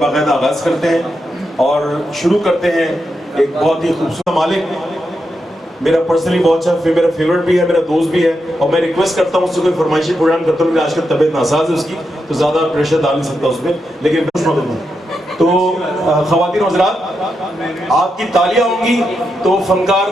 बाकायदा आगाज करते हैं और शुरू करते हैं। एक बहुत ही खूबसूरत मालिक, मेरा पर्सनली बहुत अच्छा, मेरा फेवरेट भी है, मेरा दोस्त भी है, और मैं रिक्वेस्ट करता हूँ उससे कोई फरमाइशी प्रोग्राम करता हूँ, आजकल तबीयत नासाज है उसकी, तो ज़्यादा प्रेशर डाल नहीं सकता उसमें, लेकिन तो ख़वातीन और हज़रात, आपकी तालियां होंगी तो फनकार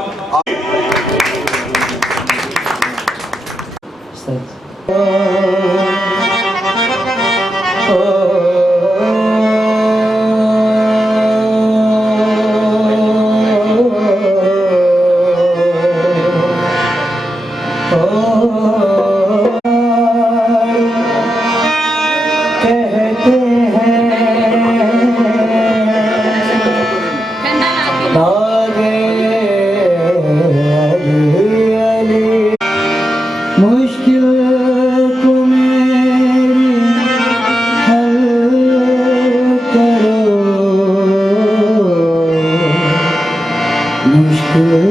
मुश्किल को मेरी हल करो, मुश्किल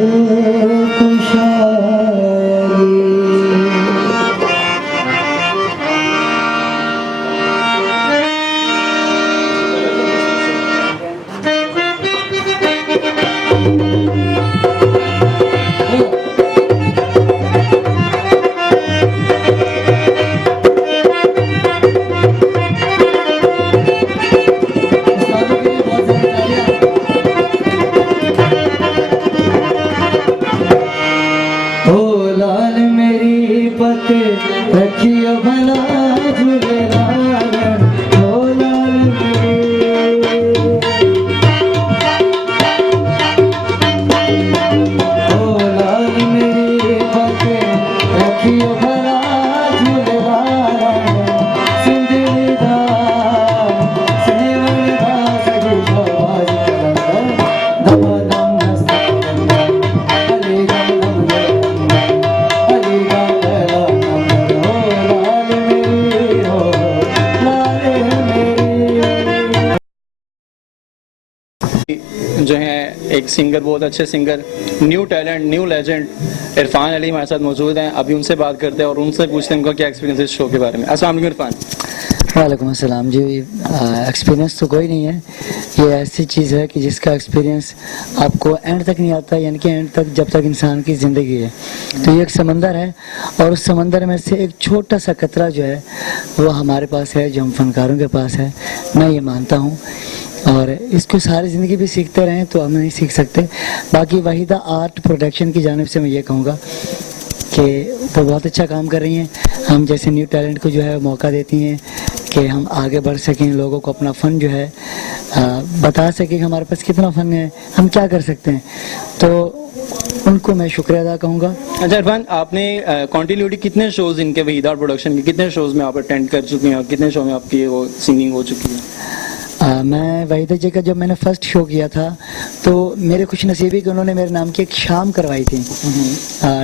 कुशारी। रखियो भला झूलेलाल, ओ लाल मेरी पत रखियो भला झूलेलाल, सिंधड़ी दा सगी शोभाज दम दम अली दम अली जो हैं एक सिंगर, बहुत अच्छे singer, new talent, new legend Irfan Ali हमारे साथ मौजूद हैं। अभी उनसे बात करते हैं और उनसे पूछते हैं उनका क्या एक्सपीरियंस है इस शो के बारे में। अस्सलाम वालेकुम इरफान। वालेकुम अस्सलाम जी। एक्सपीरियंस तो कोई नहीं है, ये ऐसी चीज़ है कि जिसका एक्सपीरियंस आपको एंड तक नहीं आता, यानी कि एंड तक जब तक इंसान की ज़िंदगी है। तो ये एक समंदर है और उस समंदर में से एक छोटा सा कतरा जो है वो हमारे पास है, जो हम फनकारों के पास है, मैं ये मानता हूँ। और इसको सारी ज़िंदगी भी सीखते रहें तो हम नहीं सीख सकते। बाकी वहीदा आर्ट प्रोडक्शन की जानिब से मैं ये कहूँगा कि वो बहुत अच्छा काम कर रही हैं। हम जैसे न्यू टैलेंट को जो है मौका देती हैं कि हम आगे बढ़ सकें, लोगों को अपना फ़न जो है बता सकें कि हमारे पास कितना फ़न है, हम क्या कर सकते हैं। तो उनको मैं शुक्रिया अदा कहूँगा। अच्छा इरफान, आपने कॉन्टिन्यूटी कितने शोज़ इनके वहीदा आर्ट प्रोडक्शन के कितने शोज़ में आप अटेंड कर चुके हैं और कितने शो में आपकी वो सिंगिंग हो चुकी है? मैं वहीदा जी का जब मैंने फर्स्ट शो किया था तो मेरे खुश नसीबी कि उन्होंने मेरे नाम की एक शाम करवाई थी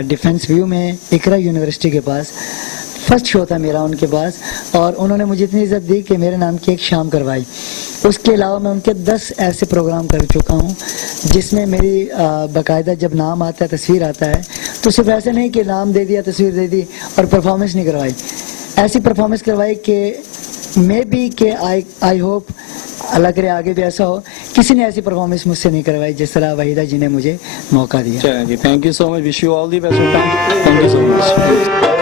डिफेंस व्यू में, इकरा यूनिवर्सिटी के पास। फर्स्ट शो था मेरा उनके पास और उन्होंने मुझे इतनी इज़्ज़त दी कि मेरे नाम की एक शाम करवाई। उसके अलावा मैं उनके 10 ऐसे प्रोग्राम कर चुका हूँ जिसमें मेरी बाकायदा जब नाम आता है, तस्वीर आता है, तो सिर्फ ऐसे नहीं कि नाम दे दिया, तस्वीर दे दी और परफॉर्मेंस नहीं करवाई। ऐसी परफॉर्मेंस करवाई कि मे बी के आई होप अल्लाह करे आगे भी ऐसा हो, किसी ने ऐसी परफॉर्मेंस मुझसे नहीं करवाई जिस तरह वहीदा जी ने मुझे मौका दिया। चलिए जी, thank you so much, wish you all the best, thank you so much.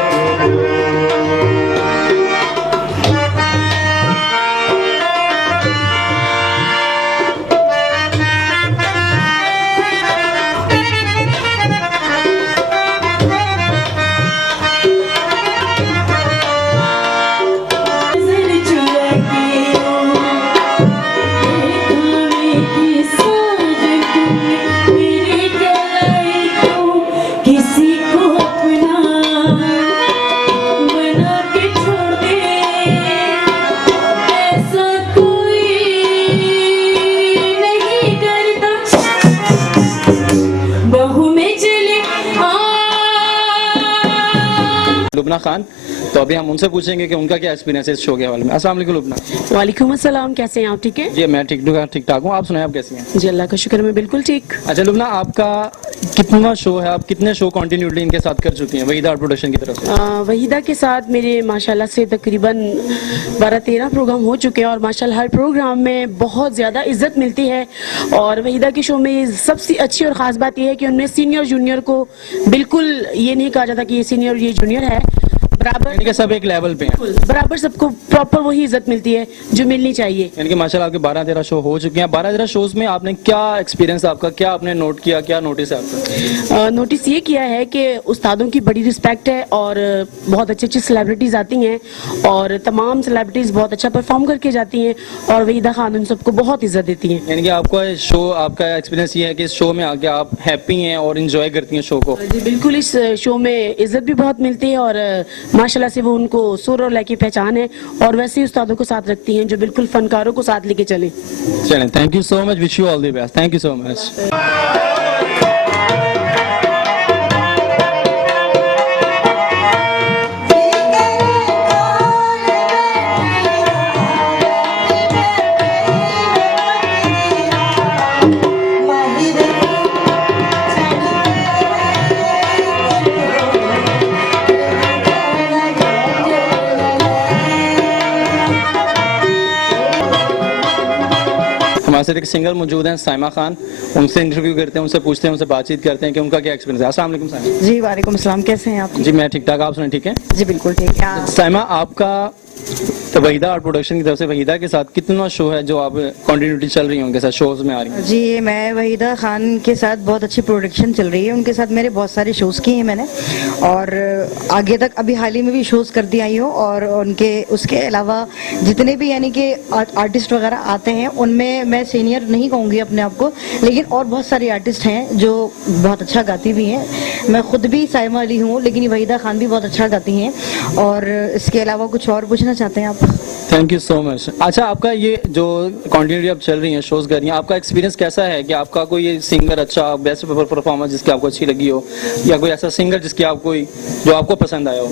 Lubna Khan, तो अभी हम उनसे पूछेंगे कि उनका क्या एक्सपीरियंस है इस शो के हवाले में। अस्सलाम वालेकुम लुबना। वालेकुम अस्सलाम, कैसे हैं आप? ठीक है जी मैं ठीक ठाक हूँ, आप सुनाए आप कैसी हैं? जी, अल्लाह का शुक्र, मैं बिल्कुल ठीक। अच्छा लुबना, आपका कितना शो है, आप कितने शो कंटिन्यूटली इनके साथ कर चुकी हैं वहीदा आर्ट प्रोडक्शन की तरफ से? वहीदा के साथ मेरे माशाल्लाह से तकरीबन 12-13 प्रोग्राम हो चुके हैं और माशाल्लाह हर प्रोग्राम में बहुत ज़्यादा इज्जत मिलती है। और वहीदा के शो में सबसे अच्छी और ख़ास बात यह है कि उनमें सीनियर जूनियर को बिल्कुल ये नहीं कहा जाता कि ये सीनियर ये जूनियर है, बराबर यानी कि सब एक लेवल पे हैं, बराबर सबको प्रॉपर वही इज्जत मिलती है जो मिलनी चाहिए। यानी कि माशाल्लाह आपके 12-13 शो हो चुके हैं। 12-13 शोज में आपने क्या एक्सपीरियंस, आपका क्या आपने नोट किया, क्या नोटिस है आपका? नोटिस ये किया है कि उस्तादों की बड़ी रिस्पेक्ट है और बहुत अच्छी अच्छी सेलिब्रिटीज़ आती हैं और तमाम सेलिब्रिटीज़ बहुत अच्छा परफॉर्म करके जाती हैं और वहीदा खान उन सबको बहुत इज्जत देती हैं। यानी कि आपका शो, आपका एक्सपीरियंस ये है कि इस शो में आके आप हैप्पी हैं और इंजॉय करती हैं शो को? जी बिल्कुल, इस शो में इज्जत भी बहुत मिलती है और माशाल्लाह से वो उनको सुर और लय की पहचान है और वैसे ही उस्तादों को साथ रखती हैं जो बिल्कुल फनकारों को साथ लेके चले। चलें, thank you so much, wish you all the best, thank you so much. हमारे साथ एक सिंगर मौजूद हैं साइमा खान, उनसे इंटरव्यू करते हैं, उनसे पूछते हैं, उनसे बातचीत करते हैं कि उनका क्या एक्सपीरियंस है। अस्सलाम वालेकुम साइमा। जी वालेकुम अस्सलाम, कैसे हैं आप? जी मैं ठीक ठाक, आप सुनाए ठीक है? जी बिल्कुल ठीक है। साइमा, आपका तो वहीदा आर्ट प्रोडक्शन की तरफ से वहीदा के साथ कितना शो है जो आप कंटिन्यूटी चल रही है उनके साथ शोज में आ रही हैं? जी मैं वहीदा खान के साथ बहुत अच्छी प्रोडक्शन चल रही है, उनके साथ मेरे बहुत सारे शोज़ किए हैं मैंने और आगे तक अभी हाल ही में भी शोज़ करती आई हूँ और उनके उसके अलावा जितने भी यानी कि आर्टिस्ट वगैरह आते हैं उनमें मैं सीनियर नहीं कहूँगी अपने आप को, लेकिन और बहुत सारे आर्टिस्ट हैं जो बहुत अच्छा गाती भी हैं। मैं खुद भी साइमा अली हूँ लेकिन वहीदा खान भी बहुत अच्छा गाती हैं। और इसके अलावा कुछ और पूछना चाहते हैं आप? Thank you so much. अच्छा, आपका ये जो कंटिन्यूटी अब चल रही है शोज कर रही हैं, आपका एक्सपीरियंस कैसा है कि आपका कोई सिंगर अच्छा बेस्ट परफॉर्मेंस जिसकी आपको अच्छी लगी हो या कोई ऐसा सिंगर जिसकी आपको जो आपको पसंद आया हो?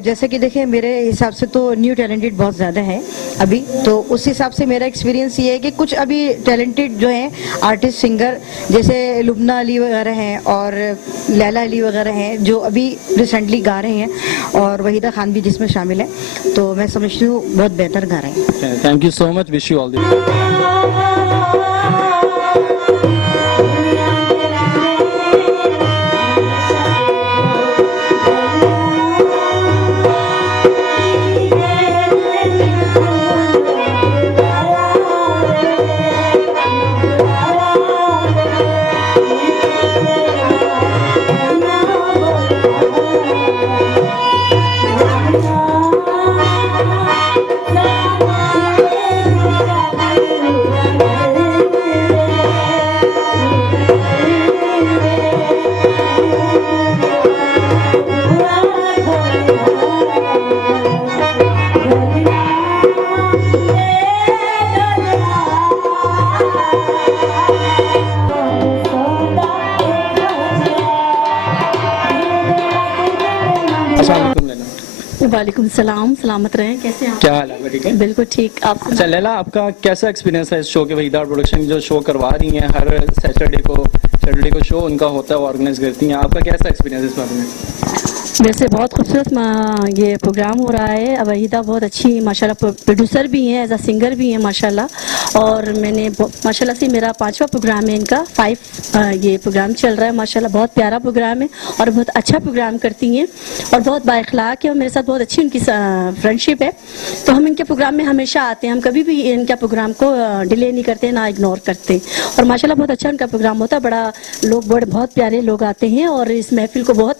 जैसे कि देखिए मेरे हिसाब से तो न्यू टैलेंटेड बहुत ज़्यादा है अभी, तो उस हिसाब से मेरा एक्सपीरियंस ये है कि कुछ अभी टैलेंटेड जो हैं आर्टिस्ट सिंगर जैसे लुबना अली वगैरह हैं और लैला अली वगैरह हैं जो अभी रिसेंटली गा रहे हैं और वहीदा खान भी जिसमें शामिल है, तो मैं समझती हूँ बहुत बेहतर गा रहे हैं। Thank you so much, wish you all the वालेकुम सलाम, सलामत रहें, कैसे हैं आप? क्या हाल है? ठीक है, बिल्कुल ठीक। आप अच्छा लैला, आपका कैसा एक्सपीरियंस है इस शो के? वहीदा प्रोडक्शन जो शो करवा रही हैं हर सैटरडे को शो उनका होता है, ऑर्गेनाइज करती हैं, आपका कैसा एक्सपीरियंस इस बारे में? वैसे बहुत खूबसूरत ये प्रोग्राम हो रहा है। वहीदा बहुत अच्छी माशाल्लाह प्रोड्यूसर भी हैं, एज अ सिंगर भी हैं माशाल्लाह। और मैंने माशाल्लाह से मेरा 5वां प्रोग्राम है इनका, 5 ये प्रोग्राम चल रहा है माशाल्लाह। बहुत प्यारा प्रोग्राम है और बहुत अच्छा प्रोग्राम करती हैं और बहुत बाइखलाक है और मेरे साथ बहुत अच्छी उनकी फ्रेंडशिप है। तो हम इनके प्रोग्राम में हमेशा आते हैं, हम कभी भी इनके प्रोग्राम को डिले नहीं करते ना इग्नोर करते और माशाल्लाह बहुत अच्छा उनका प्रोग्राम होता है। बहुत प्यारे लोग आते हैं और इस महफिल को बहुत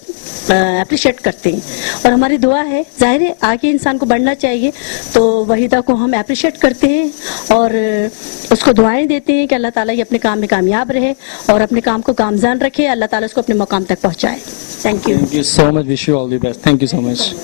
अप्रिशिएट करते हैं और हमारी दुआ है, जाहिर है आगे इंसान को बढ़ना चाहिए, तो वहीदा को हम अप्रिशिएट करते हैं और उसको दुआएं देते हैं कि अल्लाह ताला ये अपने काम में कामयाब रहे और अपने काम को कामजान रखे, अल्लाह ताला उसको अपने मकाम तक पहुंचाए। Thank you so much, wish you all the best, thank you so much.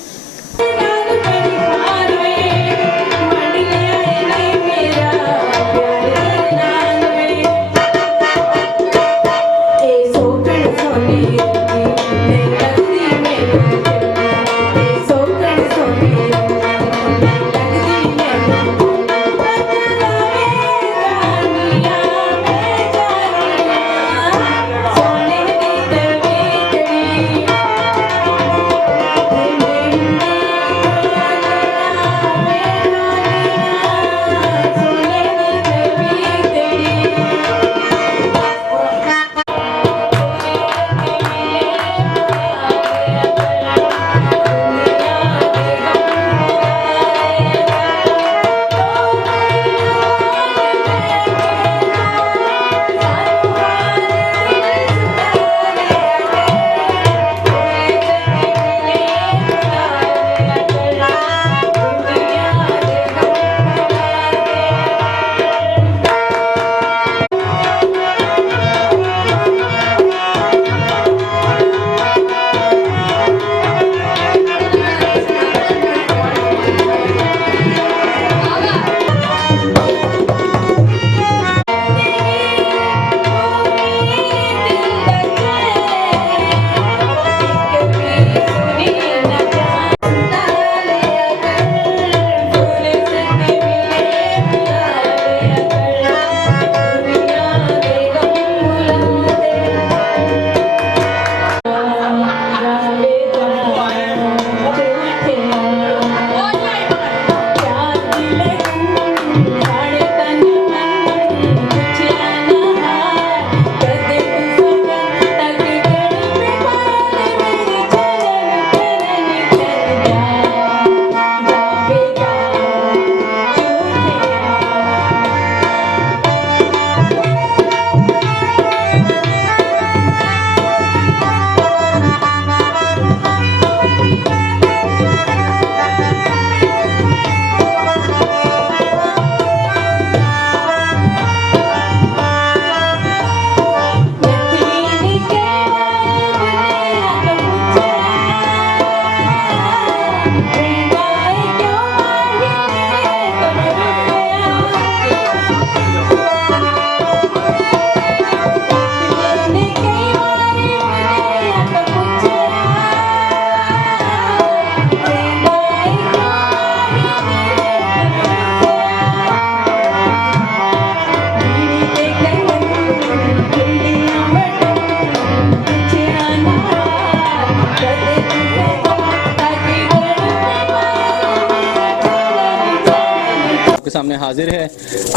हाजिर है।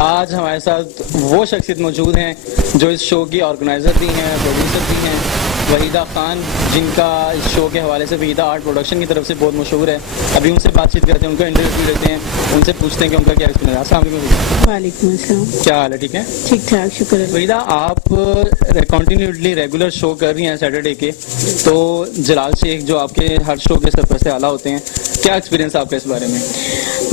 आज हमारे साथ वो शख्सियत मौजूद हैं जो इस शो की ऑर्गेनाइज़र भी हैं, प्रोड्यूसर भी हैं, वहीदा खान, जिनका इस शो के हवाले से वहीदा आर्ट प्रोडक्शन की तरफ से बहुत मशहूर है। अभी उनसे बातचीत करते हैं, उनका इंटरव्यू लेते हैं, उनसे पूछते हैं कि उनका क्या एक्सपीरियंस है। अस्सलाम वालेकुम। वालेकुम अस्सलाम। क्या हाल है? ठीक है। ठीक ठाक, शुक्र है। वहीदा, आप कंटिन्यूसली रेगुलर शो कर रही हैं सैटरडे के, तो जलाल शेख जो आपके हर शो के सरपरस्त आला होते हैं, क्या एक्सपीरियंस आपका इस बारे में?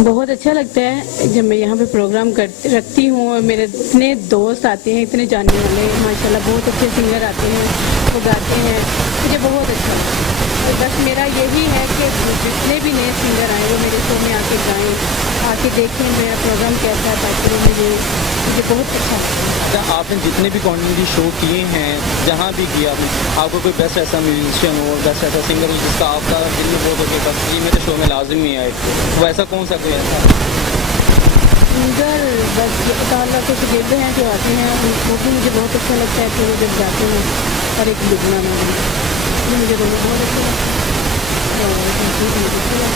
बहुत अच्छा लगता है जब मैं यहाँ पे प्रोग्राम रखती हूँ और मेरे इतने दोस्त आते हैं, इतने जानने वाले, माशाल्लाह बहुत अच्छे सिंगर आते हैं, वो गाते हैं, मुझे बहुत अच्छा लगता है। और बस मेरा यही है कि जितने भी नए सिंगर आए वो मेरे शो में आके गाएं, आके देखें मेरा प्रोग्राम कैसा है, ताकि मुझे बहुत अच्छा लगता है। अच्छा, आपने जितने भी कॉमेडी शो किए हैं, जहाँ भी किया आपने, आपको कोई बेस्ट ऐसा म्यूजिशियन हो, बेस्ट ऐसा सिंगर हो जिसका आपका दिल में बहुत होके बस ये मेरे शो में लाजिम ही आए, तो ऐसा कौन सा कोई ऐसा सिंगर? बस अल्लाह के शुक्र हैं जो आते हैं, वो भी मुझे बहुत अच्छा लगता है कि वो जब गाते हैं, और एक लुबना नाम मुझे दोनों बहुत अच्छा लगता है। और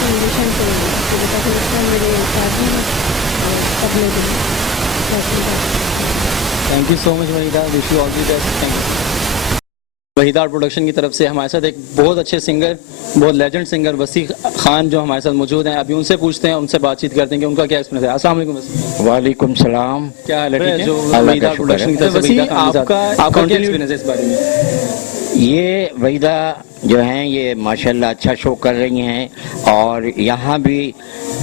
म्यूजिशियन तो बहुत अच्छा है, मेरे साथ ही अपने thank you so much Waheeda, wish you all the best. Thank you. Waheeda art production की तरफ से हमारे साथ एक बहुत अच्छे सिंगर, बहुत लेजेंड सिंगर वसी खान जो हमारे साथ मौजूद हैं। अभी उनसे पूछते हैं, उनसे बातचीत करते हैं कि उनका क्या एक्सपीरियंस है। अस्सलाम वालेकुम वसी। वालेकुम सलाम। क्या हाल है? ठीक है। जो अल्लाह वहीदा का आर्ट शुक्र प्रोडक्शन की है। तरफ से वसी, वहीदा खान के साथ आपका क्या एक्सपीरियंस है इस बारे में? ये वहीदा जो हैं ये माशाल्लाह अच्छा शो कर रही हैं और यहाँ भी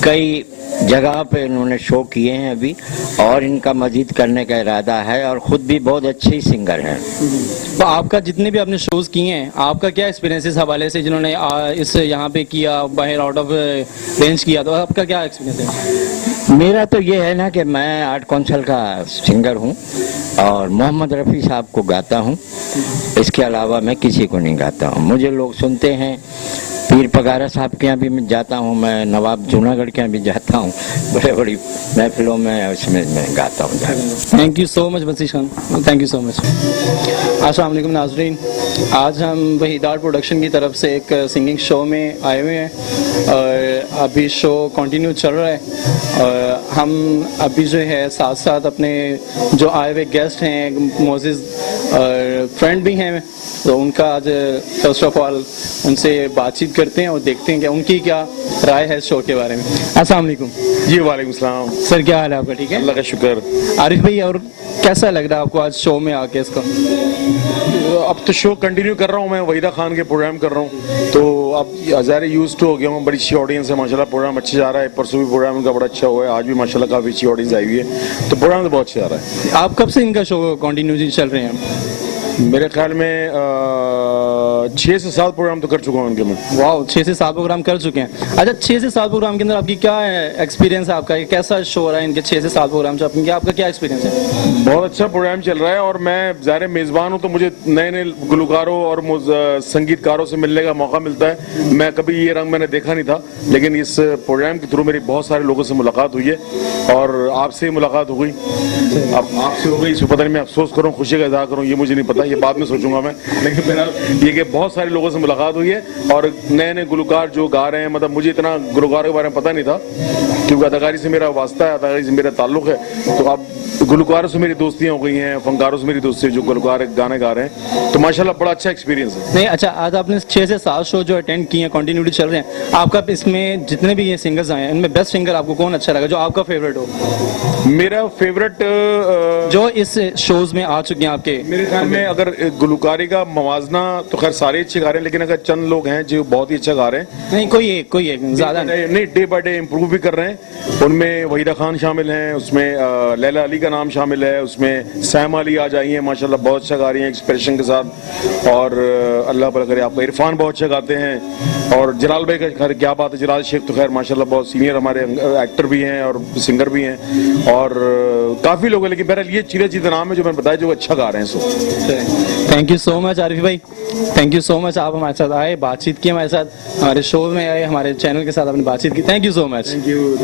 कई जगह पे इन्होंने शो किए हैं अभी, और इनका मजीद करने का इरादा है, और ख़ुद भी बहुत अच्छी सिंगर हैं। तो आपका जितने भी आपने शोज किए हैं, आपका क्या एक्सपीरियंस इस हवाले से, जिन्होंने इस यहाँ पे किया, बाहर आउट ऑफ रेंज किया, तो आपका क्या एक्सपीरियंस है? मेरा तो ये है ना कि मैं आर्ट काउंसिल का सिंगर हूँ और मोहम्मद रफ़ी साहब को गाता हूँ, इसके अलावा मैं किसी को नहीं गाता हूँ। मुझे लोग सुनते हैं, पीर पगारा साहब के यहाँ भी मैं जाता हूँ, मैं नवाब जूनागढ़ के यहाँ भी जाता हूँ, बड़े बड़ी महफिलों में उसमें मैं गाता हूँ। थैंक यू सो मच वसी Khan, thank you so much. अस्सलाम वालेकुम नाज़रीन, आज हम वहीदा आर्ट प्रोडक्शन की तरफ से एक सिंगिंग शो में आए हुए हैं और अभी शो कंटिन्यू चल रहा है और हम अभी जो है साथ साथ अपने जो आए हुए गेस्ट हैं, मोजिज़ और फ्रेंड भी हैं, तो उनका आज फर्स्ट ऑफ ऑल उनसे बातचीत करते हैं और देखते हैं कि उनकी क्या राय है शो के बारे में। अस्सलाम वालेकुम। जी वालेकुम सलाम। सर क्या हाल है आपका? ठीक है, अल्लाह का शुक्र। आरिफ भाई, और कैसा लग रहा है आपको आज शो में आके इसका? अब तो शो कंटिन्यू कर रहा हूँ मैं, वहीदा खान के प्रोग्राम कर रहा हूँ, तो अब ज़ाहिर यूज टू हो गया हूँ। बड़ी अच्छी ऑडियंस है माशाल्लाह, प्रोग्राम अच्छा जा रहा है। परसों भी प्रोग्राम उनका बड़ा अच्छा हुआ है, आज भी माशाल्लाह काफ़ी अच्छी ऑडियंस आई हुई है, तो प्रोग्राम तो बहुत अच्छा जा रहा है। आप कब से इनका शो कंटिन्यू चल रहे हैं? मेरे ख्याल में 6 से 7 प्रोग्राम तो कर चुका हूँ उनके मैं। वाह, 6 से 7 प्रोग्राम कर चुके हैं। अच्छा, 6 से 7 प्रोग्राम के अंदर आपकी क्या एक्सपीरियंस है? आपका कैसा शो रहा है इनके 6 से 7 प्रोग्राम से? आपका क्या एक्सपीरियंस है? बहुत अच्छा प्रोग्राम चल रहा है और मैं ज़ाहिर मेज़बान हूँ, तो मुझे नए नए गुलकारों और संगीतकारों से मिलने का मौका मिलता है। मैं कभी ये रंग मैंने देखा नहीं था, लेकिन इस प्रोग्राम के थ्रू मेरी बहुत सारे लोगों से मुलाकात हुई है और आपसे मुलाकात हो गई। अब आपसे हो गई, इसको पता नहीं मैं अफसोस करूँ, खुशी का इज़हार करूँ, ये मुझे नहीं पता, ये बाद में सोचूंगा मैं। लेकिन फिलहाल ये कि बहुत सारे लोगों से मुलाकात हुई है और नए नए गुलकार जो गा रहे हैं, मतलब मुझे इतना गुलकार के बारे में पता नहीं था, क्योंकि अदाकारी से मेरा वास्ता है, अदाकारी से मेरा ताल्लुक है, तो अब गुलकारों से मेरी दोस्तियां हो गई हैं, फनकारों से मेरी दोस्ती है जो गुलकार गाने गा रहे हैं, तो माशाल्लाह बड़ा अच्छा एक्सपीरियंस है। नहीं, अच्छा, आज आपने 6 से 7 शो जो अटेंड किए हैं, कंटिन्यूटी चल रहे हैं, आपका इसमें जितने भी ये सिंगर्स आए हैं, इनमें बेस्ट सिंगर आपको कौन अच्छा लगा, जो आपका फेवरेट हो? मेरा फेवरेट जो इस शोज में आ चुके हैं आपके? मेरे ख्याल में अगर गुलकारी का मवाजना तो खैर सारे अच्छे गा रहे हैं, लेकिन अगर चंद लोग हैं जो बहुत ही अच्छा गा रहे हैं, नहीं, कोई एक ज्यादा नहीं, डे बाय डे इम्प्रूव भी कर रहे हैं। उनमें वहीदा खान शामिल हैं, उसमें लैला अली का नाम शामिल है, उसमें सैम अली आ जाई हैं, माशाल्लाह बहुत अच्छा गा रही हैं एक्सप्रेशन के साथ, और अल्लाह भला करे आपका इरफान बहुत अच्छा गाते हैं, और जलाल भाई का खैर क्या बात है, जलाल शेख तो खैर माशाल्लाह बहुत सीनियर हमारे एक्टर भी हैं और सिंगर भी हैं, और काफ़ी लोग हैं, लेकिन बहरहाल ये चीज़ें नाम है जो मैंने बताया जो अच्छा गा रहे हैं। So thank you so much Arif भाई, थैंक यू सो मच, आप हमारे साथ आए, बातचीत की हमारे साथ, हमारे शो में आए, हमारे चैनल के साथ आपने बातचीत की, thank you so much. Thank you.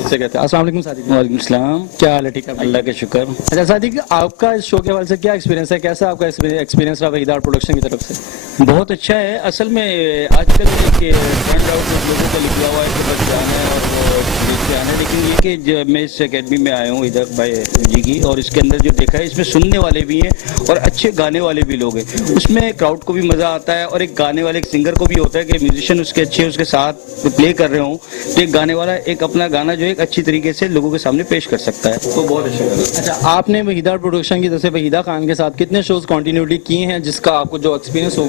से कहते हैं अस्सलाम वालेकुम सादिक। वालेकुम सलाम। क्या हाल है? ठीक है, अल्लाह के शुक्र। अच्छा सादिक, आपका इस शो के हवाले से क्या एक्सपीरियंस है, कैसा आपका एक्सपीरियंस रहा वहीदा आर्ट प्रोडक्शन की तरफ से? बहुत अच्छा है। असल में आजकल एक ट्रेंड आउट लोगों का लिखा हुआ है कि बस जाना है और वो जीत के आने, लेकिन ये कि जब मैं इस एकेडमी में आया हूँ इधर भाई जी की, और इसके अंदर जो देखा है इसमें सुनने वाले भी हैं और अच्छे गाने वाले भी लोग हैं। उसमें क्राउड को भी मज़ा आता है और एक गाने वाले एक सिंगर को भी होता है कि म्यूजिशियन उसके अच्छे उसके साथ प्ले कर रहे हों, तो एक गाने वाला एक अपना गाना जो है एक अच्छी तरीके से लोगों के सामने पेश कर सकता है, तो बहुत अच्छा लगा। अच्छा, आपने वहीदा प्रोडक्शन की तरफ से वहीदा खान के साथ कितने शोज कंटिन्यूटी किए हैं, जिसका आपको जो एक्सपीरियंस हो?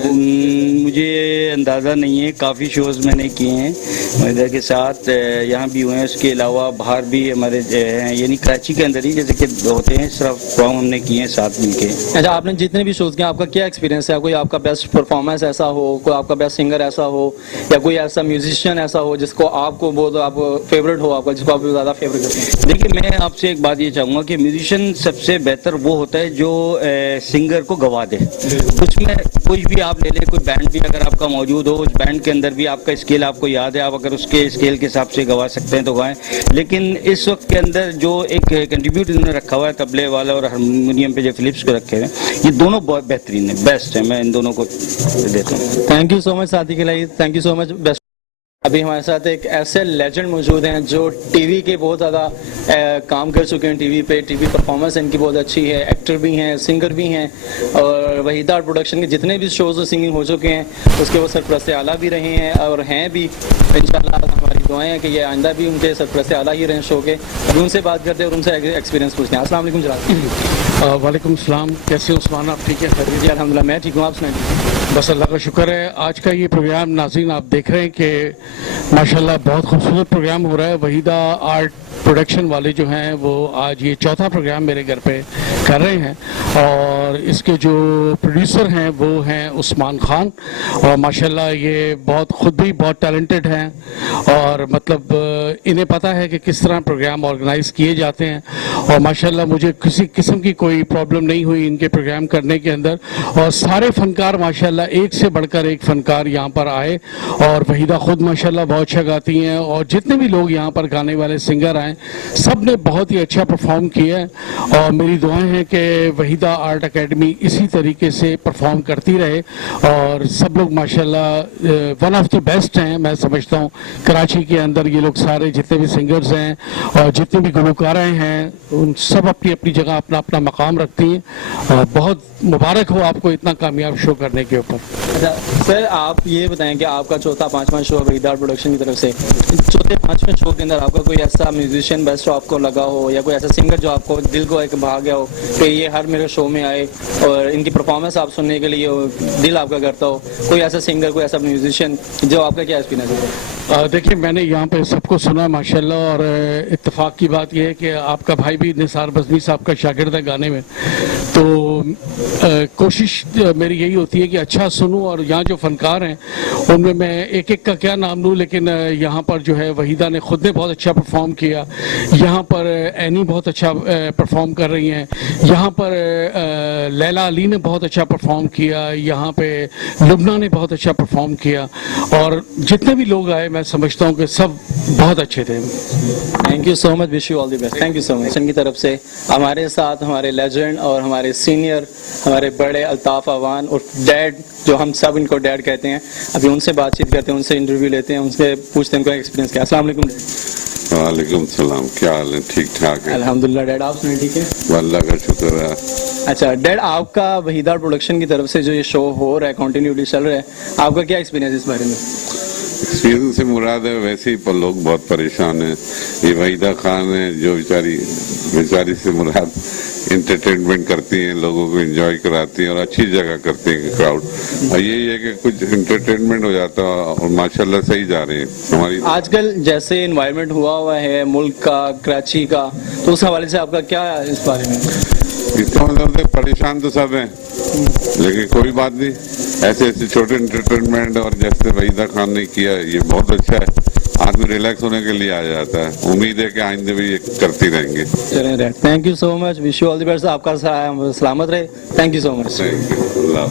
मुझे अंदाज़ा नहीं है, काफ़ी शोज़ मैंने किए हैं वहीदा के साथ, यहाँ भी हुए हैं, उसके अलावा बाहर भी हमारे हैं, यानी कराची के अंदर ही जैसे कि होते हैं इस तरह प्रोग्राम हमने किए हैं साथ मिलके। अच्छा, आपने जितने भी शोज किए आपका क्या एक्सपीरियंस है? कोई आपका बेस्ट परफॉर्मेंस ऐसा हो, कोई आपका बेस्ट सिंगर ऐसा हो, या कोई ऐसा म्यूजिशियन ऐसा हो जिसको आपको बहुत आप फेवरेट हो, आपका जिसको आप ज़्यादा फेवरेट करते हैं? देखिए, मैं आपसे एक बात ये चाहूँगा कि म्यूजिशियन सबसे बेहतर वो होता है जो सिंगर को गवा दे। उसमें कुछ भी आप ले लें, कोई बैंड भी अगर आपका मौजूद हो, उस बैंड के अंदर भी आपका स्केल आपको याद है, आप अगर उसके स्केल के हिसाब से गवा सकते हैं तो गाएं। लेकिन इस वक्त के अंदर जो एक कंट्रीब्यूट इन्होंने रखा हुआ है तबले वाला और हारमोनियम पे जो फिलिप्स को रखे हुए हैं, ये दोनों बहुत बेहतरीन है, बेस्ट है, मैं इन दोनों को देता हूँ। थैंक यू सो मच साथी के लिए, thank you so much. Best. अभी हमारे साथ एक ऐसे लेजेंड मौजूद हैं जो टीवी के बहुत ज़्यादा काम कर चुके हैं, टीवी परफॉर्मेंस इनकी बहुत अच्छी है, एक्टर भी हैं, सिंगर भी हैं, और वहीदा प्रोडक्शन के जितने भी शोज़ सिंगिंग हो चुके हैं उसके वो सरपरस्त आला भी रहे हैं और हैं भी। इंशाल्लाह हमारी दुआएं हैं कि ये आइंदा भी उनके सरपरस्त आला ही रहें शो के। अभी उनसे बात करते हैं और उनसे एक्सपीरियंस पूछते हैं। अस्सलाम वालेकुम जनाब। वालेकुम सलाम, कैसे उस्मान, आप ठीक है? जी अल्हम्दुलिल्लाह, मैं ठीक हूँ, आप सुनाइए। बस अल्लाह का शुक्र है। आज का ये प्रोग्राम नाज़रीन आप देख रहे हैं कि माशाल्लाह बहुत खूबसूरत प्रोग्राम हो रहा है। वहीदा आर्ट प्रोडक्शन वाले जो हैं वो आज ये चौथा प्रोग्राम मेरे घर पे कर रहे हैं, और इसके जो प्रोड्यूसर हैं वो हैं उस्मान खान, और माशाल्लाह ये बहुत खुद भी बहुत टैलेंटेड हैं, और मतलब इन्हें पता है कि किस तरह प्रोग्राम ऑर्गेनाइज किए जाते हैं, और माशाल्लाह मुझे किसी किस्म की कोई प्रॉब्लम नहीं हुई इनके प्रोग्राम करने के अंदर। और सारे फनकार माशाल्लाह एक से बढ़कर एक फनकार यहाँ पर आए, और वहीदा खुद माशाल्लाह बहुत अच्छा गाती हैं, और जितने भी लोग यहाँ पर गाने वाले सिंगर आए सब ने बहुत ही अच्छा परफॉर्म किया है। और मेरी दुआएं हैं कि वहीदा आर्ट एकेडमी इसी तरीके से परफॉर्म करती रहे, और सब लोग माशाल्लाह वन ऑफ द बेस्ट हैं। मैं समझता हूँ कराची के अंदर ये लोग सारे जितने भी सिंगर्स हैं और जितने भी गुलकारें हैं उन सब अपनी अपनी जगह अपना अपना मकाम रखती हैं, और बहुत मुबारक हो आपको इतना कामयाब शो करने के ऊपर। अच्छा सर, आप ये बताएं कि आपका चौथा पांचवा शो वहीदा प्रोडक्शन की तरफ से, चौथे पांचवें शो के अंदर आपका कोई ऐसा म्यूजिशियन बेस्ट आपको लगा हो, या कोई ऐसा सिंगर जो आपको दिल को एक भा गया हो कि ये हर मेरे शो में आए और इनकी परफॉर्मेंस आप सुनने के लिए दिल आपका करता हो, कोई ऐसा सिंगर, कोई ऐसा म्यूजिशियन जो आपका क्या एक्सपीरियंस है? देखिए, मैंने यहाँ पे सबको सुना माशाल्लाह, और इत्तेफाक की बात यह है कि आपका भाई भी निसार बज़मी साहब का शागिर्द है गाने में, तो कोशिश मेरी यही होती है कि अच्छा सुनूं, और यहाँ जो फनकार हैं उनमें मैं एक एक का क्या नाम लूँ, लेकिन यहाँ पर जो है वहीदा ने खुद ने बहुत अच्छा परफॉर्म किया, यहाँ पर एनी बहुत अच्छा परफॉर्म कर रही हैं, यहाँ पर लैला अली ने बहुत अच्छा परफॉर्म किया, यहाँ पे लुबना ने बहुत अच्छा परफॉर्म किया, और जितने भी लोग आए मैं समझता हूँ कि सब बहुत अच्छे थे। Thank you so much, wish you all the best. Thank you so much. इनकी तरफ से हमारे साथ हमारे लेजेंड और हमारे सीनियर, हमारे बड़े अल्ताफ अवान और डैड, जो हम सब इनको डैड कहते हैं, अभी उनसे बातचीत करते हैं, उनसे इंटरव्यू लेते हैं, उनसे पूछते हैं उनका एक्सपीरियंस क्या। अस्सलाम वालेकुम डैड। वालेकुम सलाम, क्या हाल है? ठीक ठाक है अल्हम्दुलिल्लाह डैड, आप सुनिए ठीक है? अल्लाह का शुक्र है। अच्छा डैड, आपका वहीदा प्रोडक्शन की तरफ से जो ये शो हो रहा है, कंटिन्यूटी चल रहा है, आपका क्या एक्सपीरियंस इस बारे में? एक्सपीरियंस से मुराद है, वैसे ही पर लोग बहुत परेशान हैं। ये वहीदा खान है जो बेचारी से मुराद इंटरटेनमेंट करती हैं, लोगों को एंजॉय कराती हैं और अच्छी जगह करती हैं क्राउड, और यही है कि कुछ इंटरटेनमेंट हो जाता है, और माशाल्लाह सही जा रहे हैं हमारी। आजकल जैसे एनवायरनमेंट हुआ है मुल्क का, कराची का, तो उस हवाले से आपका क्या है इस बारे में? इसका मतलब है परेशान तो सब हैं, लेकिन कोई बात नहीं, ऐसे ऐसे छोटे इंटरटेनमेंट और जैसे वहीदा खान ने किया ये बहुत अच्छा है, आदमी रिलैक्स होने के लिए आ जाता है। उम्मीद है कि आइंदे भी ये करती रहेंगे। चलें, thank you so much, wish you all the best, आपका सलामत रहे। Thank you so much. Thank you.